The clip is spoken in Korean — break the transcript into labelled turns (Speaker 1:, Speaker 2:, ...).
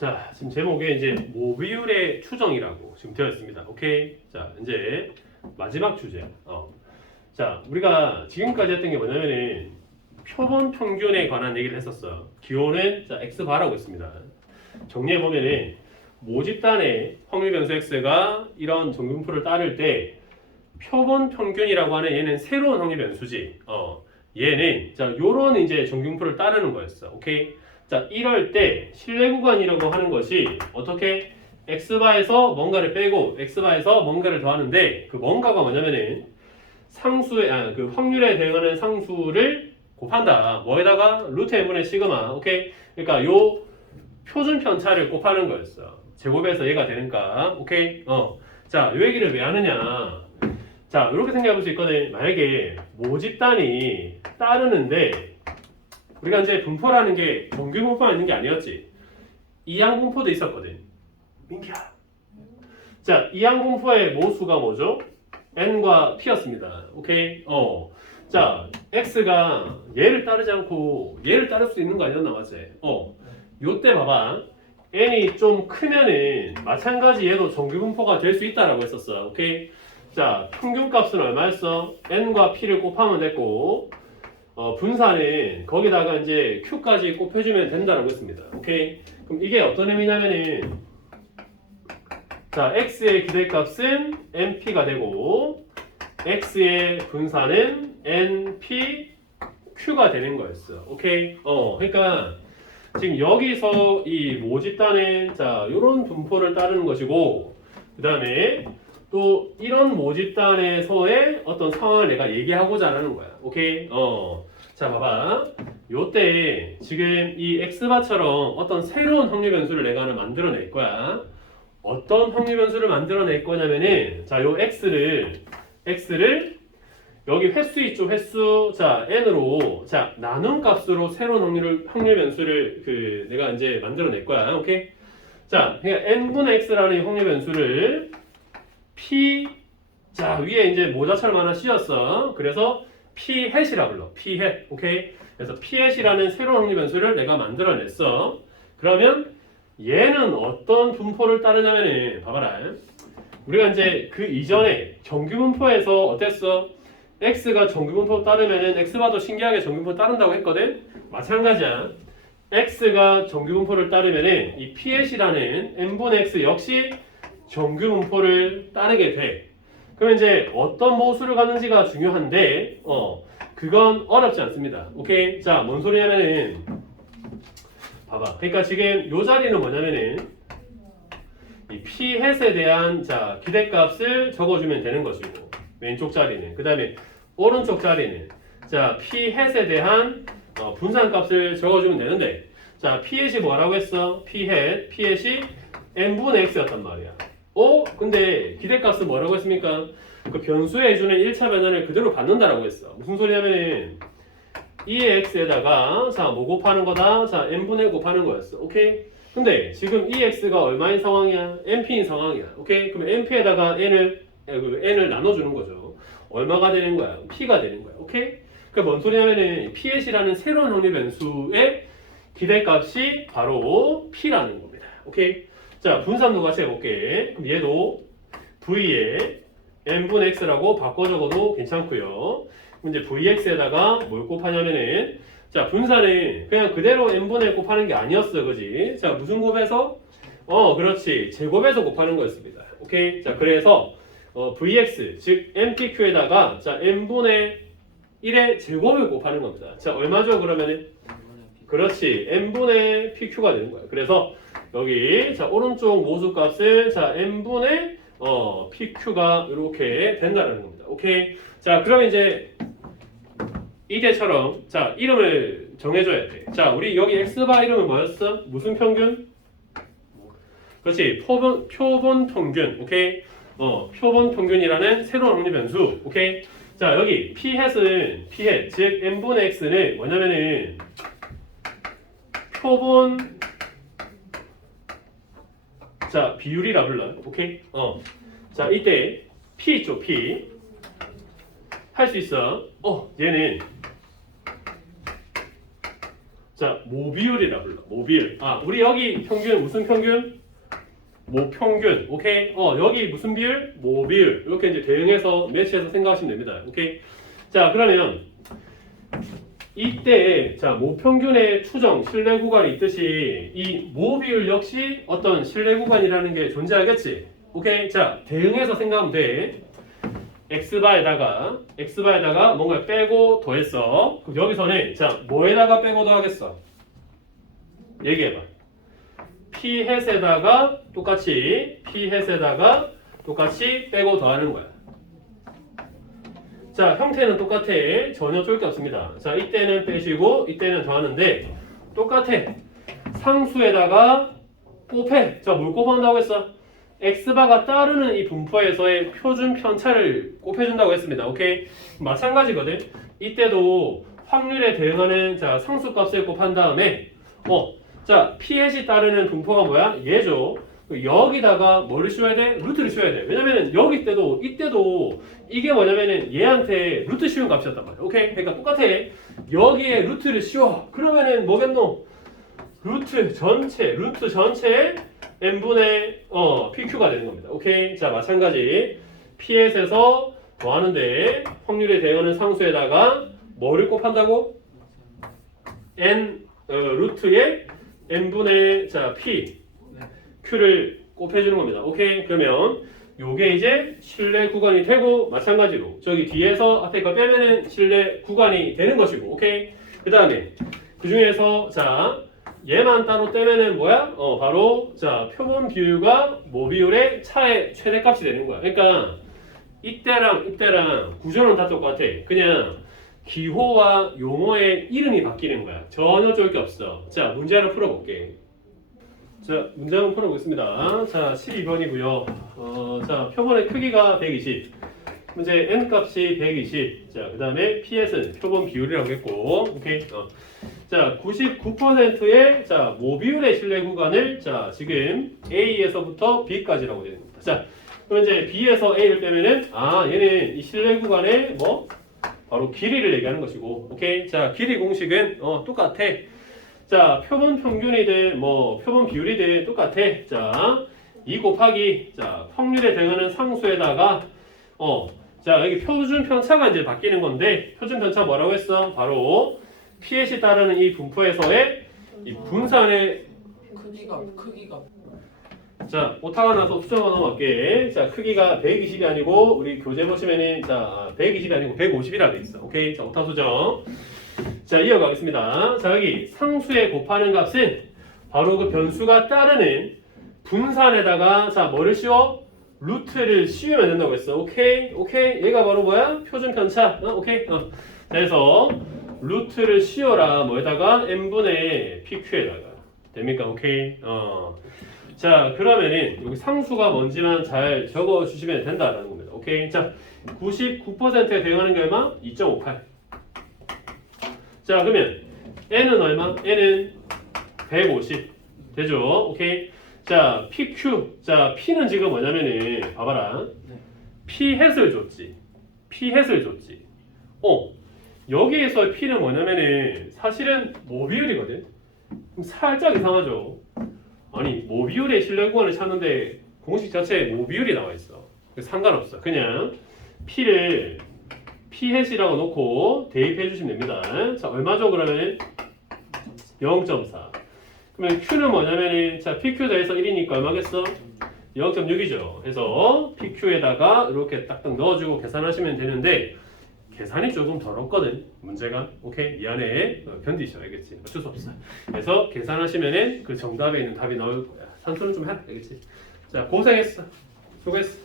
Speaker 1: 자, 지금 제목에 이제 모비율의 추정이라고 지금 되어 있습니다. 오케이. 자, 이제 마지막 주제. 어. 자, 우리가 지금까지 했던 게 뭐냐면은 표본 평균에 관한 얘기를 했었어. 기호는 자, x 바라고 있습니다. 정리해 보면은 모집단의 확률 변수 x가 이런 정분포를 따를 때 표본 평균이라고 하는 얘는 새로운 확률 변수지. 어. 얘는 자, 요런 이제 정균표를 따르는 거였어. 오케이? 자, 이럴 때 실내 구간이라고 하는 것이 어떻게 x바에서 뭔가를 빼고 x바에서 뭔가를 더하는데 그 뭔가가 뭐냐면은 상수의 아, 그 확률에 대응하는 상수를 곱한다. 뭐에다가 루트 n분의 시그마. 오케이? 그러니까 요 표준 편차를 곱하는 거였어. 제곱에서 얘가 되는가. 오케이? 어. 자, 요 얘기를 왜 하느냐? 자, 이렇게 생각해 볼 수 있거든. 만약에 모집단이 따르는데 우리가 이제 분포라는 게 정규 분포만 있는 게 아니었지. 이항 분포도 있었거든. 민기야. 자, 이항 분포의 모수가 뭐죠? n과 p였습니다. 오케이? 어. 자, x가 얘를 따르지 않고 얘를 따를 수 있는 거 아니었나 맞지? 어. 요때 봐봐. n이 좀 크면은 마찬가지 얘도 정규 분포가 될 수 있다라고 했었어. 오케이? 자, 평균값은 얼마였어? n과 p를 곱하면 됐고 어, 분산은 거기다가 이제 q까지 곱해주면 된다라고 했습니다. 오케이? 그럼 이게 어떤 의미냐면은 자, x의 기대값은 np가 되고 x의 분산은 np q가 되는 거였어. 오케이? 어, 그러니까 지금 여기서 이 모집단은 자, 요런 분포를 따르는 것이고 그 다음에 또 이런 모집단에서의 어떤 상황을 내가 얘기하고자 하는 거야. 오케이? 어. 자, 봐봐. 요때 지금 이 x바처럼 어떤 새로운 확률 변수를 내가 하나 만들어낼 거야. 어떤 확률 변수를 만들어낼 거냐면은 자, 요 x를 x를 여기 횟수 있죠, 횟수. 자, n으로 자, 나눈 값으로 새로운 확률을 확률 변수를 그 내가 이제 만들어낼 거야. 오케이? 자, 그러니까 n분의 x라는 이 확률 변수를 p 자 위에 이제 모자처럼 하나 씌웠어. 그래서 p 햇이라 불러. p 햇 오케이. 그래서 p 햇이라는 새로운 확률 변수를 내가 만들어냈어. 그러면 얘는 어떤 분포를 따르냐면은 봐봐라. 우리가 이제 그 이전에 정규 분포에서 어땠어? x가 정규 분포 따르면은 x봐도 신기하게 정규 분포 따른다고 했거든. 마찬가지야. x가 정규 분포를 따르면은 이 p 햇이라는 n분의 x 역시 정규 분포를 따르게 돼. 그러면 이제 어떤 모수를 갖는지가 중요한데, 어, 그건 어렵지 않습니다. 오케이? 자, 뭔 소리냐면은, 봐봐. 그러니까 지금 요 자리는 뭐냐면은, 이 p 햇에 대한, 자, 기대값을 적어주면 되는 것이고, 왼쪽 자리는. 그 다음에, 오른쪽 자리는, 자, p 햇에 대한 어, 분산값을 적어주면 되는데, 자, p 햇이 뭐라고 했어? p 햇, p 햇이 n분의 x였단 말이야. 어? 근데 기대값은 뭐라고 했습니까? 그 변수에 해주는 1차 변화를 그대로 받는다라고 했어. 무슨 소리냐면은 2의 x에다가 자, 뭐 곱하는 거다? 자, n분의 곱하는 거였어. 오케이? 근데 지금 2x가 얼마인 상황이야? np인 상황이야. 오케이? 그럼 np에다가 n을 에, 그 n을 나눠주는 거죠. 얼마가 되는 거야? p가 되는 거야. 오케이? 그러니까 뭔 소리냐면은 ps이라는 새로운 확률 변수의 기대값이 바로 p라는 겁니다. 오케이? 자, 분산도 같이 해볼게. 그럼 얘도 v에 n분의 x라고 바꿔 적어도 괜찮고요. 이제 vx에다가 뭘 곱하냐면은 자, 분산은 그냥 그대로 n분의 곱하는 게 아니었어. 그지? 자, 무슨 곱해서? 어, 그렇지. 제곱해서 곱하는 거였습니다. 오케이? 자, 그래서 어, vx, 즉 npq에다가 자, n분의 1의 제곱을 곱하는 겁니다. 자, 얼마죠? 그러면은 그렇지. n분의 pq가 되는 거야. 그래서 여기 자 오른쪽 모수 값을 자 n분의 어 pq가 이렇게 된다는 겁니다. 오케이. 자 그러면 이제 이때처럼 자 이름을 정해줘야 돼. 자 우리 여기 x바 이름은 뭐였어? 무슨 평균? 그렇지. 표본 표본 평균. 오케이. 어 표본 평균이라는 새로운 확률 변수. 오케이. 자 여기 p 햇은 p 햇즉 n분의 x는 뭐냐면은 표본 자 비율이라 불러 오케이 어 자 이때 p 있죠 p 할 수 있어 어 얘는 자, 모비율이라 불러. 모비율. 아, 우리 여기 평균 무슨 평균? 모평균. 오케이. 어, 여기 무슨 비율? 모비율. 이렇게 이제 대응해서 매치해서 생각하시면 됩니다. 오케이. 자, 그러면 이때 자 모평균의 추정 신뢰 구간이 있듯이 이 모비율 역시 어떤 신뢰 구간이라는 게 존재하겠지. 오케이. 자, 대응해서 생각하면 돼. x바에다가 x바에다가 뭔가 빼고 더했어. 그럼 여기서는 자 뭐에다가 빼고 더하겠어? 얘기해봐. p 햇에다가 똑같이 p 햇에다가 똑같이 빼고 더하는 거야. 자 형태는 똑같아. 전혀 쫄 게 없습니다. 자 이때는 빼시고 이때는 더하는데 똑같아. 상수에다가 곱해. 자 뭘 곱한다고 했어? x바가 따르는 이 분포에서의 표준 편차를 곱해준다고 했습니다. 오케이? 마찬가지거든. 이때도 확률에 대응하는 자 상수값을 곱한 다음에 어, 자 p햇이 따르는 분포가 뭐야? 얘죠. 여기다가 뭐를 씌워야 돼? 루트를 씌워야 돼. 왜냐면은 여기 때도 이때도 이게 뭐냐면은 얘한테 루트 씌운 값이었단 말이야. 오케이? 그러니까 똑같아. 여기에 루트를 씌워. 그러면은 뭐겠노? 루트 전체, 루트 전체 n분의 어, pq가 되는 겁니다. 오케이. 자, 마찬가지. ps에서 더하는데 확률에 대응하는 상수에다가 뭐를 곱한다고? n 어, 루트에 n분의 자 p q를 곱해주는 겁니다. 오케이. 그러면 요게 이제 신뢰 구간이 되고 마찬가지로 저기 뒤에서 앞에 거 빼면은 신뢰 구간이 되는 것이고 오케이. 그 다음에 그 중에서 자 얘만 따로 떼면은 뭐야? 어 바로 자 표본 비율과 모비율의 차의 최대값이 되는 거야. 그러니까 이때랑 이때랑 구조는 다 똑같아. 그냥 기호와 용어의 이름이 바뀌는 거야. 전혀 쫄게 없어. 자 문제 하나 풀어볼게. 자 문제 한번 풀어보겠습니다. 자 12번이고요. 어, 자 표본의 크기가 120. 문제 n 값이 120. 자 그 다음에 ps는 표본 비율이라고 했고, 오케이. 어. 자, 99%의 자 모비율의 신뢰 구간을 자 지금 A에서부터 B까지라고 되는 겁니다. 자, 그럼 이제 B에서 A를 빼면은 아 얘는 이 신뢰 구간의 뭐 바로 길이를 얘기하는 것이고, 오케이. 자, 길이 공식은 어 똑같아. 자, 표본 평균이든 뭐 표본 비율이든 똑같아. 자, 2 곱하기 자 확률에 대응하는 상수에다가 어 자 여기 표준 편차가 이제 바뀌는 건데 표준 편차 뭐라고 했어? 바로 피엣이 따르는 이 분포에서의 이 분산의
Speaker 2: 크기가 크기가.
Speaker 1: 자 오타가 나서 수정가 넘어갈게. 자 크기가 120이 아니고 우리 교재 보시면은 자 120이 아니고 150이라 돼 있어. 오케이? 자 오타 수정 자 이어가겠습니다. 자 여기 상수에 곱하는 값은 바로 그 변수가 따르는 분산에다가 자 뭐를 씌워? 루트를 씌우면 된다고 했어. 오케이? 오케이? 얘가 바로 뭐야? 표준 편차. 어, 오케이? 어. 자, 그래서 루트를 씌워라. 뭐에다가? n분의 pq에다가. 됩니까? 오케이? 어. 자 그러면은 여기 상수가 뭔지만 잘 적어 주시면 된다라는 겁니다. 오케이? 자 99%에 대응하는 게 얼마? 2.58 자 그러면 n은 얼마 n은 150 되죠 오케이 자 pq 자 p는 지금 뭐냐면은 봐봐라
Speaker 2: 네.
Speaker 1: p 햇을 줬지 p 햇을 줬지 어 여기에서 P는 뭐냐면은 사실은 모비율이거든. 그럼 살짝 이상하죠. 아니 모비율의 신뢰 구간을 찾는데 공식 자체에 모비율이 나와 있어. 상관없어. 그냥 P를 햇이라고 놓고 대입해 주시면 됩니다. 자 얼마죠 그러면 0.4. 그러면 Q는 뭐냐면은 자 PQ 더해서 1이니까 얼마겠어? 0.6이죠. 그래서 PQ에다가 이렇게 딱딱 넣어주고 계산하시면 되는데 계산이 조금 더럽거든. 문제가 오케이? 미안해 어, 견디셔. 알겠지? 어쩔 수 없어. 그래서 계산하시면은 그 정답에 있는 답이 나올 거야. 산수는 좀 해라. 알겠지? 자 고생했어. 수고했어